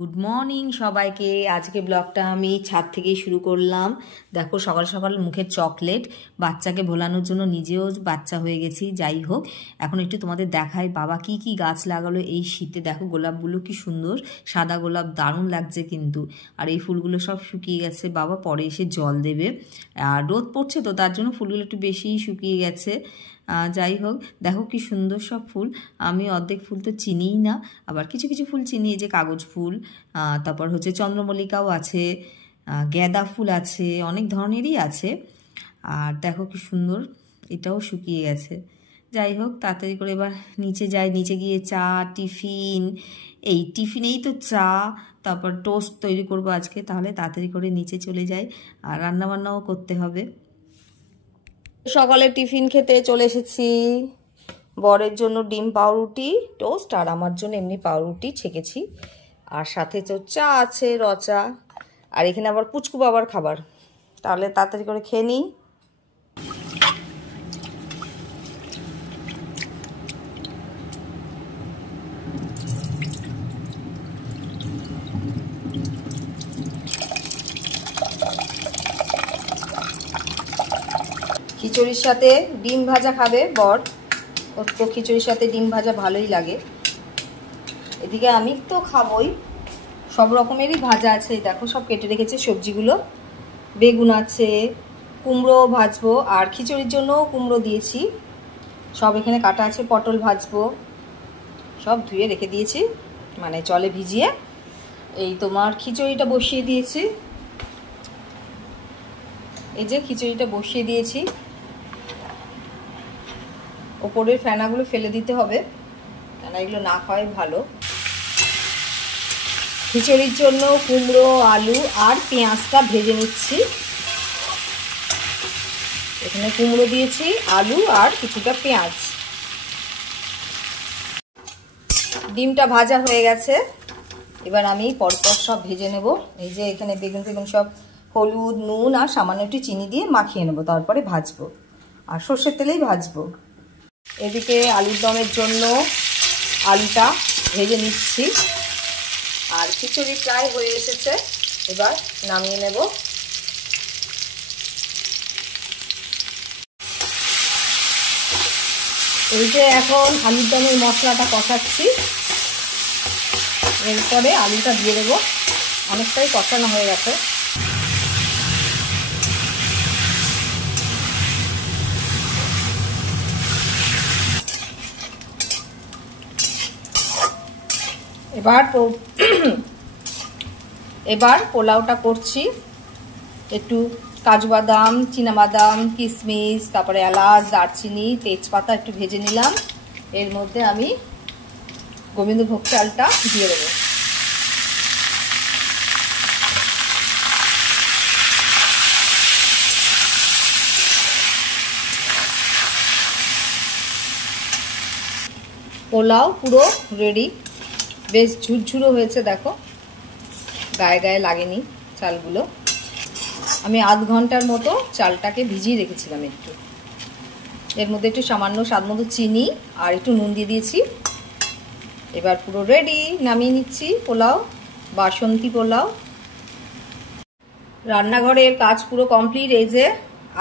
Good morning সবাইকে। আজকে ব্লগটা আমি ছাদ থেকেই শুরু করলাম। দেখো সকাল সকাল মুখের চকলেট, বাচ্চাকে ভোলানোর জন্য নিজেও বাচ্চা হয়ে গেছি। যাই হোক, এখন একটু তোমাদের দেখাই বাবা কি কি গাছ লাগালো এই শীতে। দেখো গোলাপগুলো কি সুন্দর, সাদা গোলাপ, দারুণ লাগছে কিন্তু। আর এই ফুলগুলো সব শুকিয়ে গেছে, বাবা পরে এসে জল দেবে। আর রোদ পড়ছে তো তার জন্য ফুলগুলো একটু বেশিই শুকিয়ে গেছে। যাই হোক, দেখো কি সুন্দর সব ফুল। আমি অর্ধেক ফুল তো চিনিই না, আবার কিছু কিছু ফুল চিনি, এই যে কাগজ ফুল, তারপর হচ্ছে চন্দ্রমল্লিকাও আছে, গ্যাদা ফুল আছে, অনেক ধরনেরই আছে। আর দেখো কি সুন্দর, এটাও শুকিয়ে গেছে। যাই হোক, তাড়াতাড়ি করে এবার নিচে যাই। নিচে গিয়ে চা, টিফিন, এই টিফিনেই তো চা, তারপর টোস্ট তৈরি করব আজকে, তাহলে তাড়াতাড়ি করে নিচে চলে যাই। আর রান্নাবান্নাও করতে হবে। সকালে টিফিন খেতে চলে এসেছি। বরের জন্য ডিম পাউরুটি টোস্ট, আর আমার জন্য এমনি পাউরুটি ছেঁকেছি। আর সাথে তো চা আছে, রচা, আর এখানে আবার পুচকু বাবার খাবার। তাহলে তাড়াতাড়ি করে খেয়ে নিই। খিচুড়ির সাথে ডিম ভাজা খাবে বর, ওর তো খিচুড়ির সাথে ডিম ভাজা ভালোই লাগে। এদিকে আমি তো খাবই, সব রকমেরই ভাজা আছে। দেখো সব কেটে রেখেছে সবজিগুলো, বেগুন আছে, কুমড়ো ভাজবো, আর খিচুড়ির জন্যও কুমড়ো দিয়েছি, সব এখানে কাটা আছে। পটল ভাজবো, সব ধুয়ে রেখে দিয়েছি, মানে জলে ভিজিয়ে। এই তোমার খিচুড়িটা বসিয়ে দিয়েছি, এই যে খিচুড়িটা বসিয়ে দিয়েছি। ওপরের ফেনাগুলো ফেলে দিতে হবে, কেন এগুলো না খাওয়াই ভালো। খিচুড়ির জন্য কুমড়ো, আলু আর পেঁয়াজটা ভেজে নিচ্ছি। এখানে কুমড়ো দিয়েছি, আলু আর কিছুটা পেঁয়াজ। ডিমটা ভাজা হয়ে গেছে, এবার আমি পরপর সব ভেজে নেব। এই যে এখানে বেগুন টেগুন সব হলুদ, নুন আর সামান্য একটু চিনি দিয়ে মাখিয়ে নেব, তারপরে ভাজবো। আর সর্ষের তেলেই ভাজবো। এদিকে আলুর দমের জন্য আলুটা ভেজে নিচ্ছি। আর খিচুড়ি প্রায় হয়ে এসেছে, এবার নামিয়ে নেব। এই যে এখন আলুর দমের মশলাটা কষাচ্ছি, এরপরে আলুটা দিয়ে দেবো। অনেকটাই কষানো হয়ে গেছে। এবার পোলাওটা করছি। একটু কাজু বাদাম, চীনাবাদাম, কিশমিশ, তারপরে এলাচ, দারচিনি, তেজপাতা একটু ভেজে নিলাম। এর মধ্যে আমি গোবিন্দভোগ চালটা দিয়ে দেবো। পোলাও পুরো রেডি, বেশ ঝুরঝুরো হয়েছে। দেখো গায়ে গায়ে লাগেনি চালগুলো। আমি আধ ঘন্টার মতো চালটাকে ভিজিয়ে রেখেছিলাম একটু। এর মধ্যে একটু সামান্য স্বাদ মতো চিনি আর একটু নুন দিয়ে দিয়েছি। এবার পুরো রেডি, নামিয়ে নিচ্ছি পোলাও, বাসন্তী পোলাও। রান্নাঘরের কাজ পুরো কমপ্লিট। এই যে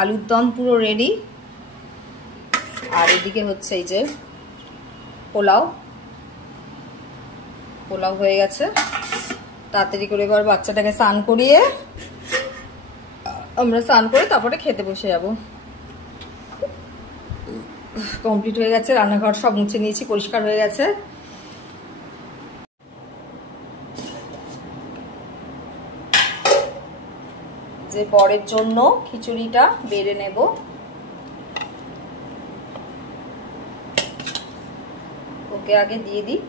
আলুর দম পুরো রেডি, আর এদিকে হচ্ছে এই যে পোলাও হয়ে গেছে। তাড়াতাড়ি করে এবার বাচ্চাটাকে স্নান করিয়ে আমরা স্নান করে তারপরে খেতে বসে যাব। কমপ্লিট হয়ে গেছে, রান্নাঘর সব মুছে নিয়েছি, পরিষ্কার হয়ে গেছে। যে বরের জন্য খিচুড়িটা বেড়ে নেব। ওকে আগে দিয়ে দিই।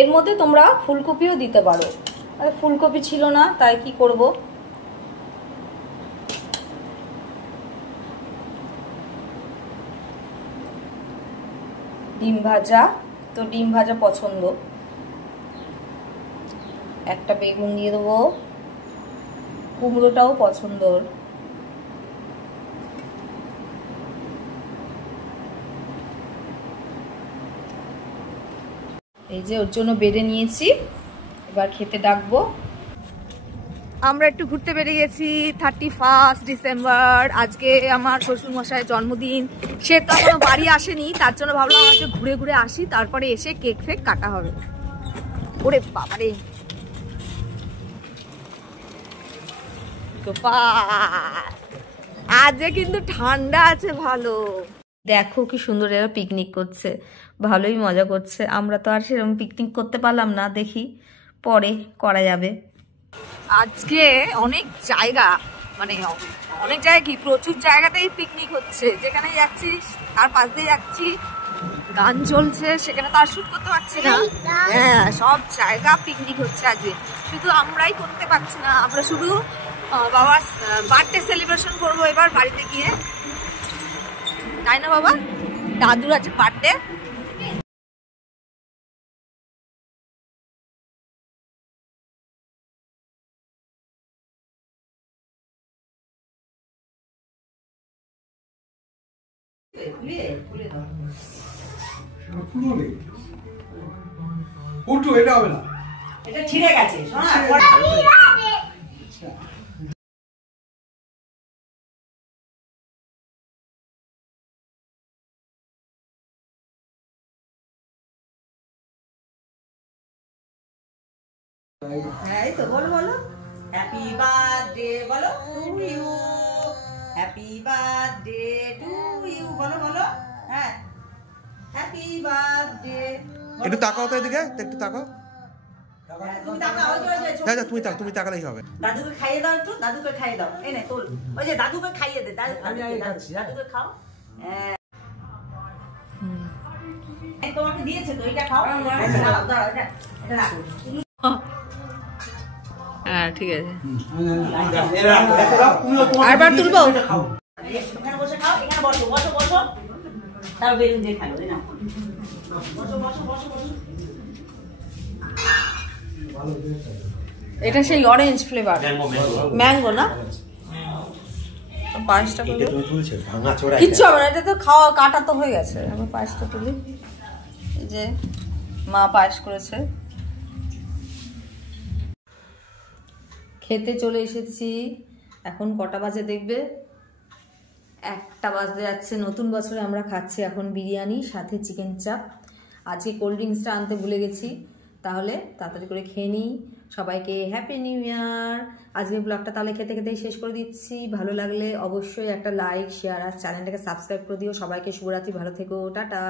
এর মধ্যে তোমরা ফুলকপিও দিতে পারো, আরে ফুলকপি ছিল না তাই কি করব। ডিম ভাজা, তো ডিম ভাজা পছন্দ। একটা বেগুন দিয়ে দেবো, কুমড়োটাও পছন্দ। এই যে ওর জন্য বেড়ে নিয়েছি, এবার খেতে ডাকবো। আমরা একটু ঘুরতে বেরিয়ে গেছি। 31 ডিসেম্বর আজকে আমার শ্বশুর মশাইয়ের জন্মদিন। সে তো এখনো বাড়ি আসেনি, তার জন্য ভাবলাম আজকে ঘুরে ঘুরে আসি, তারপরে এসে কেক ফেক কাটা হবে। ওরে বাবারে আজকে কিন্তু ঠান্ডা আছে ভালো। দেখো কি সুন্দর এরা পিকনিক করছে, ভালোই মজা করছে। আমরা তো আর সেরকম পিকনিক করতে পারলাম না, দেখি পরে করা যাবে। আজকে অনেক জায়গা, মানে অনেক জায়গায় কি প্রচুর জায়গাতেই পিকনিক হচ্ছে। যেখানে যাচ্ছি তার পাশ দিয়ে যাচ্ছি, গান চলছে, সেখানে তো আর শুট করতে পারছি না। হ্যাঁ, সব জায়গা পিকনিক হচ্ছে আজকে, শুধু আমরাই করতে পারছি না। আমরা শুধু বাবার বার্থডে সেলিব্রেশন করবো এবার বাড়িতে গিয়ে, তাই না বাবা? দাদুর আছে বার্থডে। এটা হবে না, এটা ছিঁড়ে গেছে। এই তো বলো বলো, হ্যাপি বার্থডে বলো to you, happy birthday to you বলো বলো। হ্যাঁ, হ্যাপি বার্থডে। একটু তাকাও তো এদিকে, একটু তাকাও। তুমি তাকাও, ওই যে যা যা, তুমি তাকালেই হবে। দাদুকে খাইয়ে দাও একটু, দাদুকে খাইয়ে দাও। এই নে তোল, ওই যে দাদুকে খাইয়ে দে। দাদুকে খাও। হ্যাঁ, তোমাকে দিয়েছে তো, এটা খাও। দাঁড়াও দাঁড়াও, এটা রাখো। হ্যাঁ ঠিক আছে, আরবার তুলবো। এখানে বসে খাও, এখানে বসো বসো বসো, তাও বেলুন দিয়ে খাও। না বসো বসো বসো বসো। এটা সেই অরেঞ্জ ফ্লেভার, ম্যাঙ্গো না? পায়েসটা করলে কিচ্ছু হবে না, এটা তো খাওয়া কাটা তো হয়ে গেছে। আমি পায়েসটা তুলি। এই যে মা পায়েস করেছে, খেতে চলে এসেছি। এখন কটা বাজে দেখবে, 1টা বাজতে যাচ্ছে। নতুন বছরে আমরা খাচ্ছি এখন বিরিয়ানি, সাথে চিকেন চাপ। আজকে কোল্ড ড্রিঙ্কসটা আনতে ভুলে গেছি, তাহলে তাড়াতাড়ি করে খেয়ে নিই। সবাইকে হ্যাপি নিউ ইয়ার। আজকে ব্লগটা তাহলে খেতে খেতেই শেষ করে দিচ্ছি। ভালো লাগলে অবশ্যই একটা লাইক, শেয়ার আর চ্যানেলটাকে সাবস্ক্রাইব করে দিও। সবাইকে শুভরাত্রি, ভালো থেকো, টাটা।